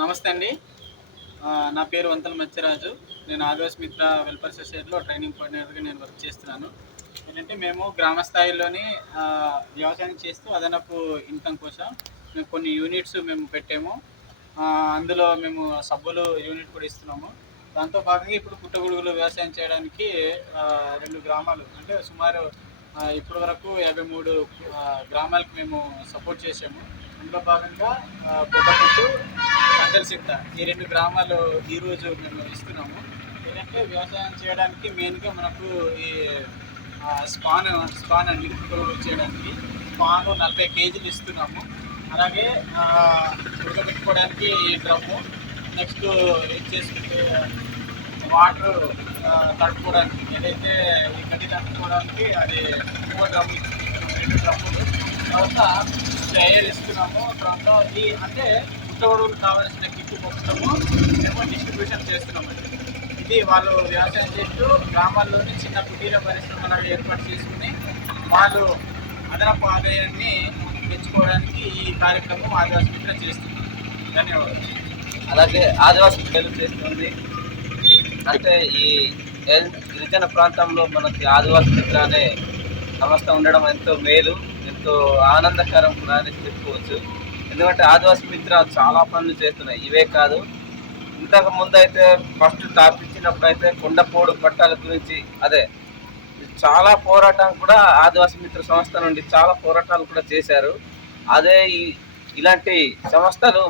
నమస్తే అండి. నా పేరు వంతల మత్స్యరాజు. నేను ఆదివాసి మిత్ర వెల్ఫేర్ సొసైటీలో ట్రైనింగ్ కోఆర్డినేటర్గా నేను వర్క్ చేస్తున్నాను. ఏంటంటే మేము గ్రామ స్థాయిలోని వ్యవసాయం చేస్తూ అదనపు ఇన్కమ్ కోసం మేము కొన్ని యూనిట్స్ మేము పెట్టాము. అందులో మేము సబ్బులు యూనిట్ కూడా ఇస్తున్నాము. దాంతో భాగంగా ఇప్పుడు పుట్టగొడుగులు వ్యవసాయం చేయడానికి 2 గ్రామాలు అంటే సుమారు ఇప్పటి వరకు 53 గ్రామాలకు మేము సపోర్ట్ చేసాము. అందులో భాగంగా పుట్టపట్టు, కంటెలసింత ఈ 2 గ్రామాలు ఈరోజు మేము ఇస్తున్నాము. ఏంటంటే వ్యవసాయం చేయడానికి మెయిన్గా మనకు ఈ స్పాన్ అండి పుట్టగొడుగులు చేయడానికి స్పాను 40 కేజీలు ఇస్తున్నాము. అలాగే ఉడకబెట్టుకోవడానికి ఈ డ్రమ్ము, నెక్స్ట్ చేసుకుంటే వాటర్ తడుపుకోవడానికి ఏదైతే ఈ గడ్డి తడుపుకోవడానికి అది ఇంకో డ్రమ్ 2 డ్రమ్ములు, తర్వాత స్ప్రేయర్ ఇస్తున్నాము. తర్వాత ఈ అంటే పుట్టగొడుగులు కావాల్సిన కిట్ మొత్తము మేము డిస్ట్రిబ్యూషన్ చేస్తున్నాము. ఇది వాళ్ళు వ్యవసాయం చేస్తూ గ్రామాల్లోని చిన్న కుటీర పరిశ్రమలు ఏర్పాటు చేసుకుని వాళ్ళు అదనపు ఆదాయాన్ని పెంచుకోవడానికి ఈ కార్యక్రమం ఆదివాసి మిత్ర చేస్తుంది. ధన్యవాదాలు. అలాగే ఆదివాసి మిత్ర చేస్తుంది అంటే ఈ గిరిజన ప్రాంతంలో మనకి ఆదివాసి మిత్ర అనే సంస్థ ఉండడం ఎంతో మేలు, ఎంతో ఆనందకరం కూడా అని చెప్పుకోవచ్చు. ఎందుకంటే ఆదివాసి మిత్ర చాలా పనులు చేస్తున్నాయి. ఇవే కాదు, ఇంతకు ముందు అయితే ఫస్ట్ టాప్ ఇచ్చినప్పుడు అయితే కొండపోడు పట్టాల గురించి అదే చాలా పోరాటం కూడా ఆదివాసి మిత్ర సంస్థ నుండి చాలా పోరాటాలు కూడా చేశారు. అదే ఇలాంటి సంస్థలు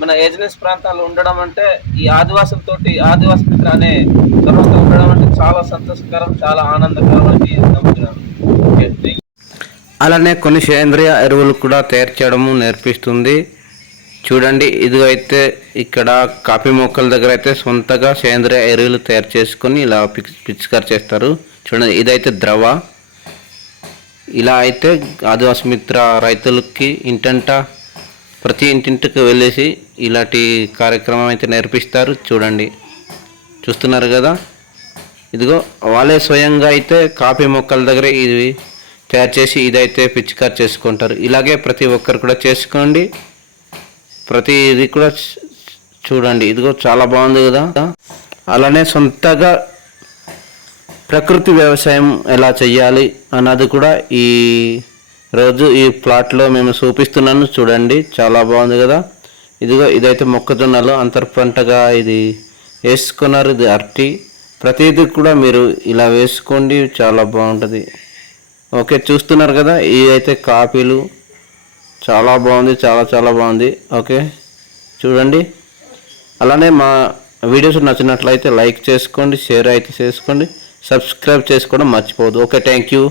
మన ఏజెన్సీ ప్రాంతాల్లో ఉండడం అంటే ఈ ఆదివాసులతోటి ఆదివాసి మిత్ర అనే సంస్థ ఉండడం అంటే చాలా సంతోషకరం, చాలా ఆనందకరం అని నమ్ముతున్నాను. అలానే కొన్ని సేంద్రియ ఎరువులు కూడా తయారు చేయడము నేర్పిస్తుంది. చూడండి, ఇది అయితే ఇక్కడ కాఫీ మొక్కల దగ్గర అయితే సొంతగా సేంద్రియ ఎరువులు తయారు చేసుకొని ఇలా పిచికారి చేస్తారు. చూడండి, ఇదైతే ద్రవ. ఇలా అయితే ఆదివాసి మిత్ర రైతులకి ప్రతి ఇంటింటికి వెళ్ళేసి ఇలాంటి కార్యక్రమం అయితే నేర్పిస్తారు. చూడండి, చూస్తున్నారు కదా, ఇదిగో వాళ్ళే స్వయంగా అయితే కాఫీ మొక్కల దగ్గర ఇది తయారు చేసి ఇదైతే పిచికారి చేసుకుంటారు. ఇలాగే ప్రతి ఒక్కరు కూడా చేసుకోండి. ప్రతి ఇది కూడా చూడండి, ఇదిగో చాలా బాగుంది కదా. అలానే సొంతగా ప్రకృతి వ్యవసాయం ఎలా చెయ్యాలి అన్నది కూడా ఈ రోజు ఈ ప్లాట్లో మేము చూపిస్తున్నాను. చూడండి, చాలా బాగుంది కదా. ఇదిగో ఇదైతే మొక్కజొన్నలు అంతర్ పంటగా ఇది వేసుకున్నారు. ఇది అరటి. ప్రతిదీ కూడా మీరు ఇలా వేసుకోండి, చాలా బాగుంటుంది. ఓకే, చూస్తున్నారు కదా, ఇవి అయితే కాఫీలు. చాలా బాగుంది, చాలా చాలా బాగుంది. ఓకే, చూడండి. అలానే మా వీడియోస్ నచ్చినట్లయితే లైక్ చేసుకోండి, షేర్ అయితే చేసుకోండి, సబ్స్క్రైబ్ చేసుకోవడం మర్చిపోవద్దు. Okay, thank you.